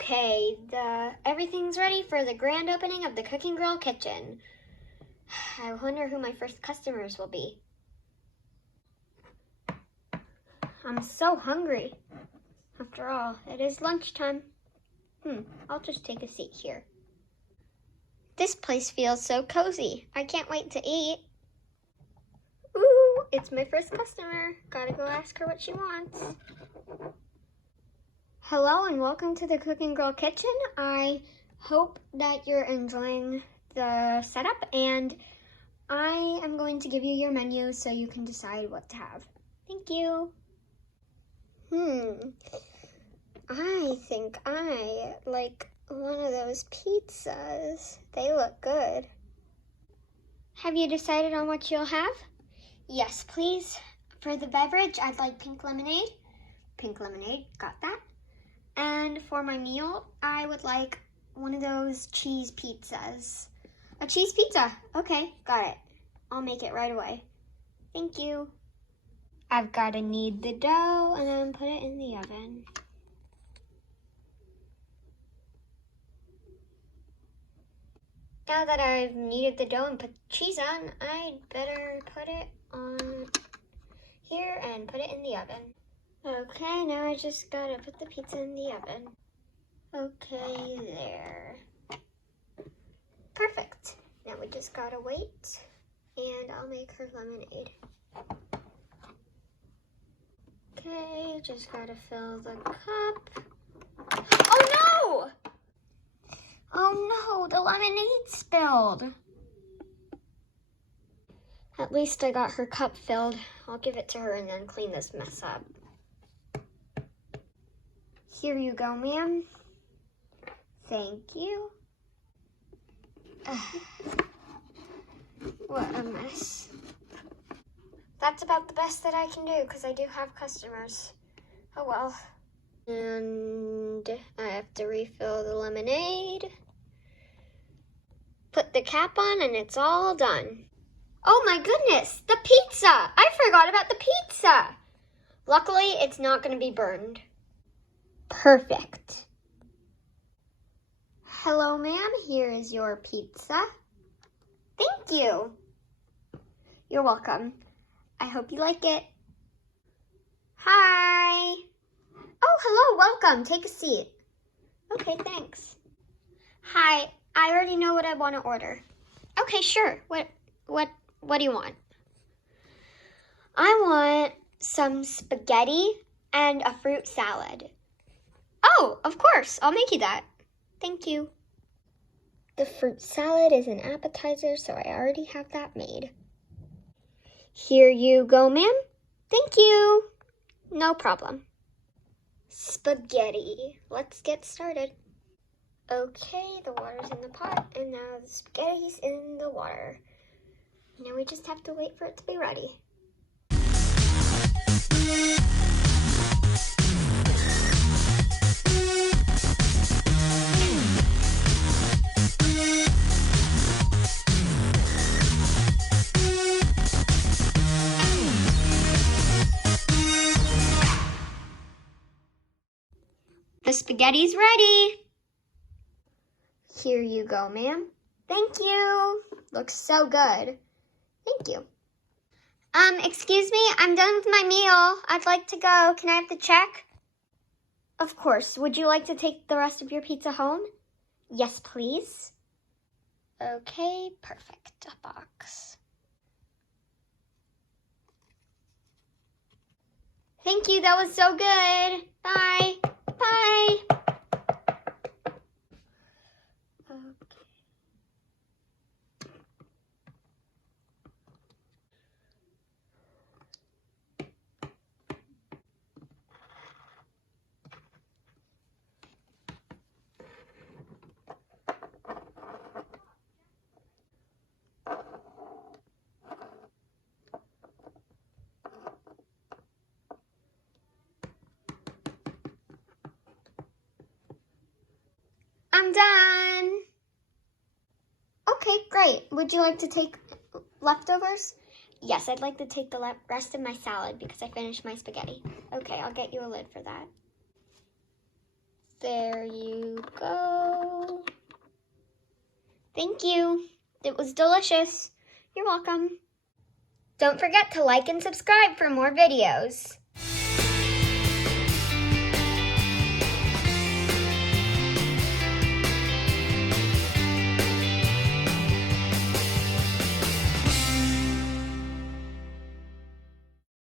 Okay, everything's ready for the grand opening of the Cooking Girl kitchen. I wonder who my first customers will be. I'm so hungry. After all, it is lunchtime. I'll just take a seat here. This place feels so cozy. I can't wait to eat. Ooh, it's my first customer. Gotta go ask her what she wants. Hello and welcome to the Cooking Girl kitchen. I hope that you're enjoying the setup, and I am going to give you your menu so you can decide what to have. Thank you. I think I like one of those pizzas. They look good. Have you decided on what you'll have? Yes, please. For the beverage, I'd like pink lemonade. Pink lemonade, got that. And for my meal, I would like one of those cheese pizzas. A cheese pizza. Okay, got it. I'll make it right away. Thank you. I've got to knead the dough and then put it in the oven. Now that I've kneaded the dough and put cheese on, I'd better put it on here and put it in the oven. Okay, now I just gotta put the pizza in the oven. Okay, there. Perfect. Now we just gotta wait, and I'll make her lemonade. Okay, just gotta fill the cup. Oh no! Oh no, the lemonade spilled. At least I got her cup filled. I'll give it to her and then clean this mess up. Here you go, ma'am. Thank you. What a mess. That's about the best that I can do because I do have customers. Oh well. And I have to refill the lemonade. Put the cap on and it's all done. Oh my goodness, the pizza! I forgot about the pizza! Luckily, it's not going to be burned. Perfect. Hello, ma'am. Here is your pizza. Thank you. You're welcome. I hope you like it. Hi. Oh, hello. Welcome. Take a seat. Okay, thanks. Hi. I already know what I want to order. Okay, sure. What do you want? I want some spaghetti and a fruit salad. Oh, of course. I'll make you that. Thank you. The fruit salad is an appetizer, so I already have that made. Here you go, ma'am. Thank you. No problem. Spaghetti. Let's get started. Okay, the water's in the pot, and now the spaghetti's in the water. Now we just have to wait for it to be ready. The spaghetti's ready. Here you go, ma'am. Thank you. Looks so good. Thank you. Excuse me, I'm done with my meal. I'd like to go. Can I have the check? Of course. Would you like to take the rest of your pizza home? Yes, please. Okay, perfect. A box. Thank you. That was so good. Bye. Bye. I'm done. Okay, great. Would you like to take leftovers? Yes, I'd like to take the rest of my salad because I finished my spaghetti. Okay, I'll get you a lid for that. There you go. Thank you. It was delicious. You're welcome. Don't forget to like and subscribe for more videos.